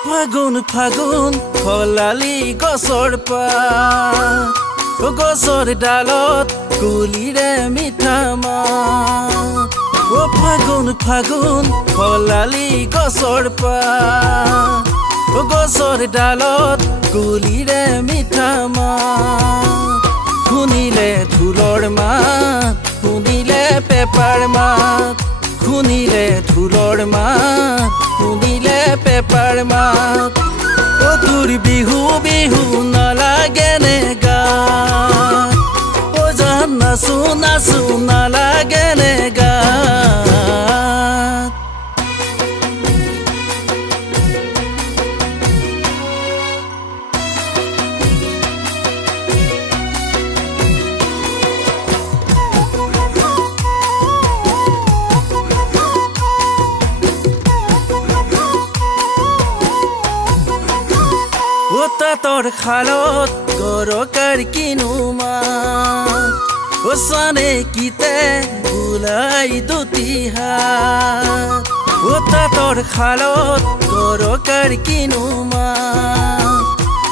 ফাগুন ফাগুন ফলালি গছৰ পাত গছৰ ডালত কুলিৰে মিঠা মাত ফাগুন ফাগুন ফলালি গছৰ পাত গছৰ ডালত কুলিৰে মিঠা মাত শুনিলে ঢোলৰ মাত শুনিলে পেপাৰ মাত শুনিলে ঢোলৰ মাত শুনিলে পেপাৰ মাত তোৰ বিহু বিহু নালাগেনে গাত জান নাচো নাচো নালাগেনে গাত তোর খালত গরকার কিনুমা ওসানে কিতে বুলাই দুটি হাত তোর খালত গরকার কিনুমা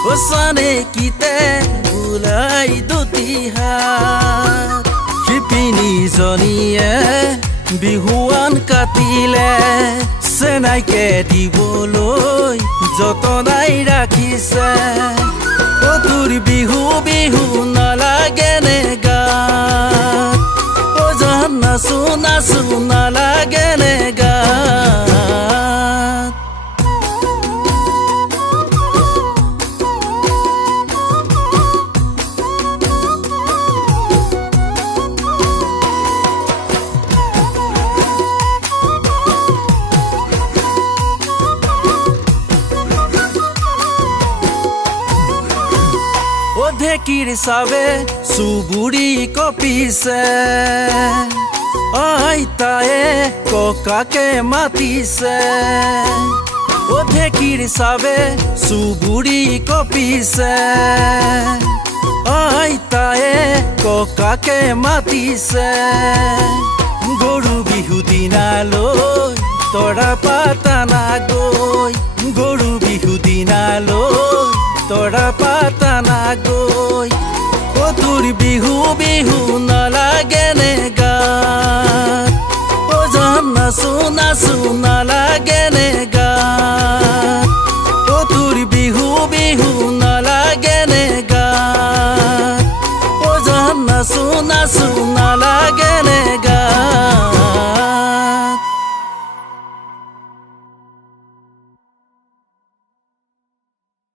ওসানে কিতে বুলাই দুটি হাত শিপিনী জনিয়ে বিহুৱান কাটিলে চেনাইকে দিবলৈ যতনাই ৰাখিছে তোৰ বিহু বিহু নালাগেনে গাত জান নাচো নাচো নালাগেনে গাত ঢেকিৰ চাবে চুবুৰী কপিছে আইতায়ে ককাকে মাতিছে ঢেকিৰ চাবে চুবুৰী কপিছে আইতায়ে ককাকে মাতিছে গৰু বিহু দিনালৈ তৰা পাতানা গৈ গৰু বিহু দিনালৈ তৰা পাতানা গৈ তোৰ বিহু বিহু